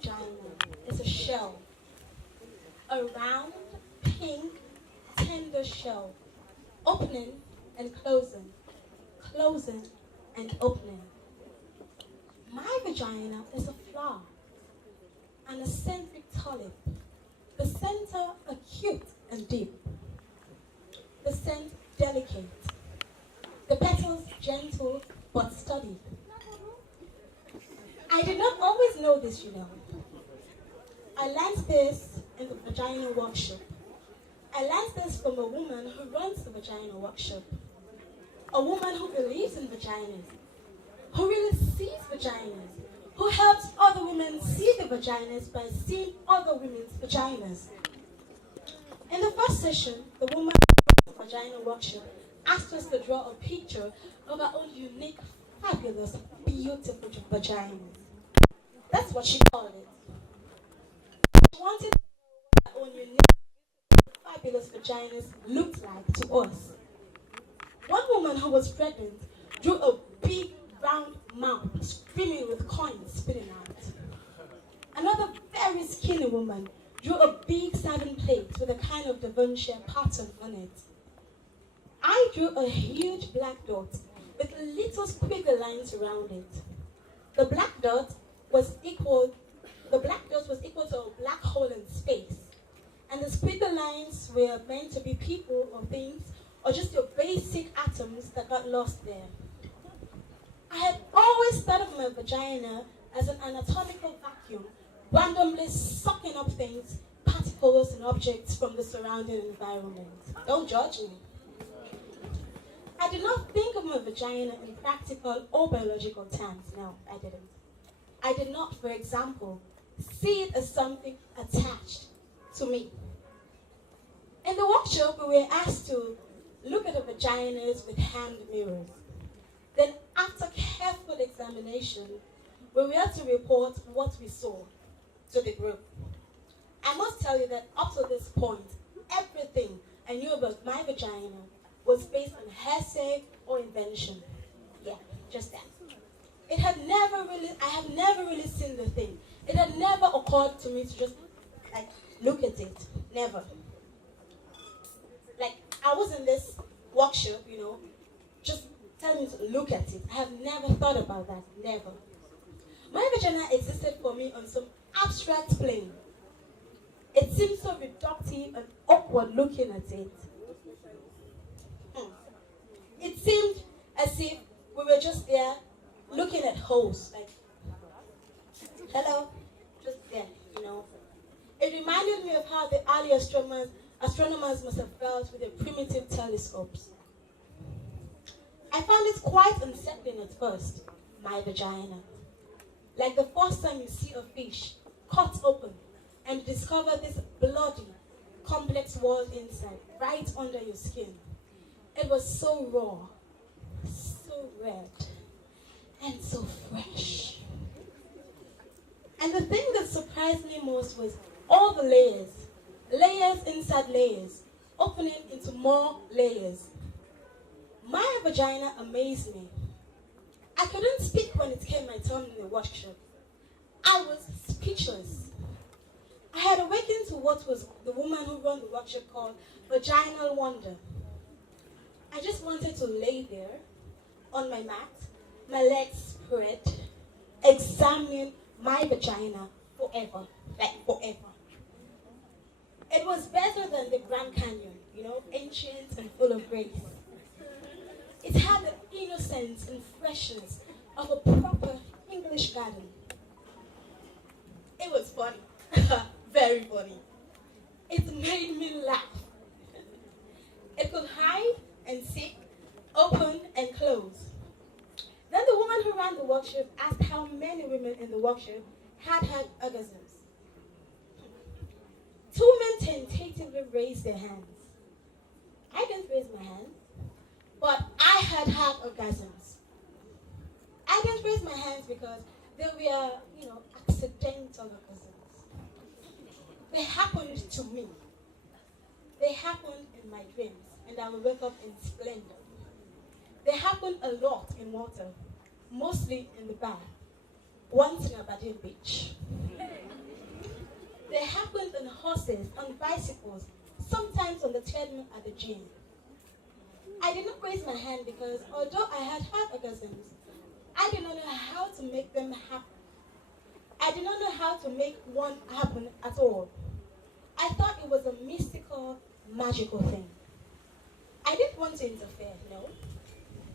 vagina is a shell, a round, pink, tender shell, opening and closing, closing and opening. My vagina is a flower, an eccentric tulip, the center acute and deep, the scent delicate, the petals gentle but studied. I did not always know this, you know. I learned this in the Vagina Workshop. I learned this from a woman who runs the Vagina Workshop. A woman who believes in vaginas, who really sees vaginas, who helps other women see the vaginas by seeing other women's vaginas. In the first session, the woman from the Vagina Workshop asked us to draw a picture of our own unique, fabulous, beautiful vaginas. That's what she called it. She wanted to know what our own unique, fabulous vaginas looked like to us. One woman who was pregnant drew a big round mouth streaming with coins spitting out. Another very skinny woman drew a big serving plate with a kind of Devonshire pattern on it. I drew a huge black dot with little squiggly lines around it. The black dot was equal to a black hole in space. And the squiggly lines were meant to be people or things or just your basic atoms that got lost there. I had always thought of my vagina as an anatomical vacuum, randomly sucking up things, particles and objects from the surrounding environment. Don't judge me. I did not think of my vagina in practical or biological terms. No, I didn't. I did not, for example, see it as something attached to me. In the workshop, we were asked to look at the vaginas with hand mirrors. Then, after careful examination, we were to report what we saw to the group. I must tell you that up to this point, everything I knew about my vagina was based on hearsay or invention. Yeah, just that. I have never really seen the thing. It had never occurred to me to just look at it. Never. I was in this workshop, just tell me to look at it. I have never thought about that. Never. My vagina existed for me on some abstract plane. It seemed so reductive and awkward looking at it. It seemed as if we were just there looking at holes, hello, just there, It reminded me of how the early astronomers must have felt with their primitive telescopes. I found it quite unsettling at first, my vagina. Like the first time you see a fish cut open and discover this bloody, complex world inside, right under your skin. It was so raw, so red, and so fresh. And the thing that surprised me most was all the layers inside layers, opening into more layers. My vagina amazed me. I couldn't speak when it came my turn in the workshop. I was speechless. I had awakened to what was the woman who ran the workshop called vaginal wonder. I just wanted to lay there on my mat, my legs spread, examine my vagina forever, forever. It was better than the Grand Canyon, ancient and full of grace. It had the innocence and freshness of a proper English garden. It was funny, very funny. It made me laugh. It could hide and seek, open and close. Then the woman who ran the workshop asked how many women in the workshop had orgasms. 2 men tentatively raised their hands. I didn't raise my hand, but I had orgasms. I didn't raise my hands because they were, accidental orgasms. They happened to me. They happened in my dreams, and I would wake up in splendor. They happen a lot in water, mostly in the bath, once in Aberdeen Beach. horses, on bicycles, sometimes on the treadmill at the gym. I did not raise my hand because although I had orgasms, I did not know how to make them happen. I did not know how to make one happen at all. I thought it was a mystical, magical thing. I didn't want to interfere, no.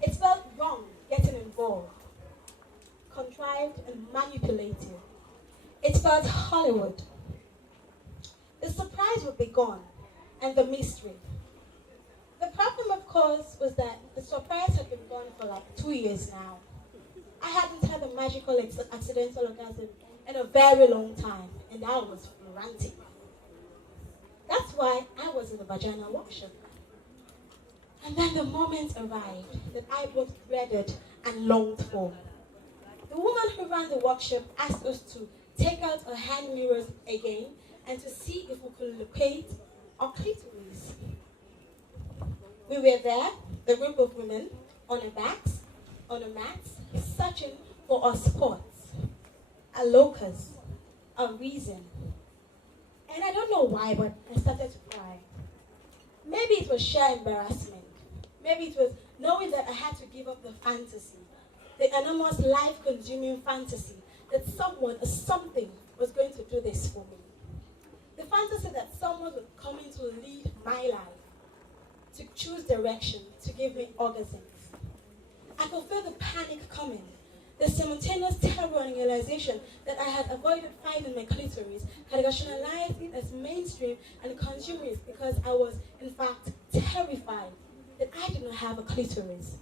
It felt wrong getting involved, contrived and manipulated. It felt Hollywood. The surprise would be gone, and the mystery. The problem, of course, was that the surprise had been gone for like 2 years now. I hadn't had a magical accidental orgasm in a very long time, and I was frantic. That's why I was in the Vagina Workshop. And then the moment arrived that I both dreaded and longed for. The woman who ran the workshop asked us to take out our hand mirrors again and to see if we could locate our clitoris. We were there, the group of women, on our mats, searching for our spots, a locus, a reason. And I don't know why, but I started to cry. Maybe it was sheer embarrassment. Maybe it was knowing that I had to give up the fantasy, the enormous life-consuming fantasy that someone or something was going to do this for me. The fantasy that someone would come in to lead my life, to choose direction, to give me orgasms. I could feel the panic coming, the simultaneous terror and realization that I had avoided finding my clitoris, had rationalized it as mainstream and consumerist because I was, in fact, terrified that I did not have a clitoris.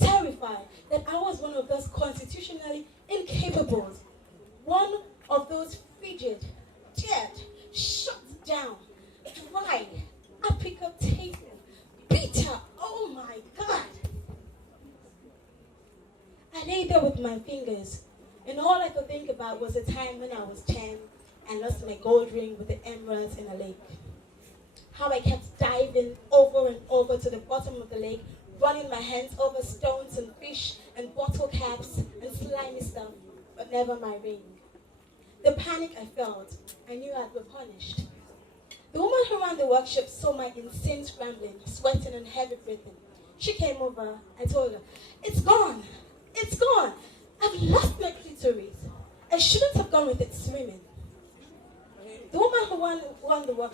Terrified that I was one of those constitutionally incapables, one of those frigid, dead, shut down, dry, apricot table, bitter, oh my God. I lay there with my fingers, and all I could think about was the time when I was 10 and lost my gold ring with the emeralds in a lake. How I kept diving over and over to the bottom of the lake, running my hands over stones and fish and bottle caps and slimy stuff, but never my ring. The panic I felt, I knew I'd been punished. The woman who ran the workshop saw my insane scrambling, sweating and heavy breathing. She came over. I told her, "It's gone. It's gone. I've lost my clitoris. I shouldn't have gone with it swimming." The woman who ran the workshop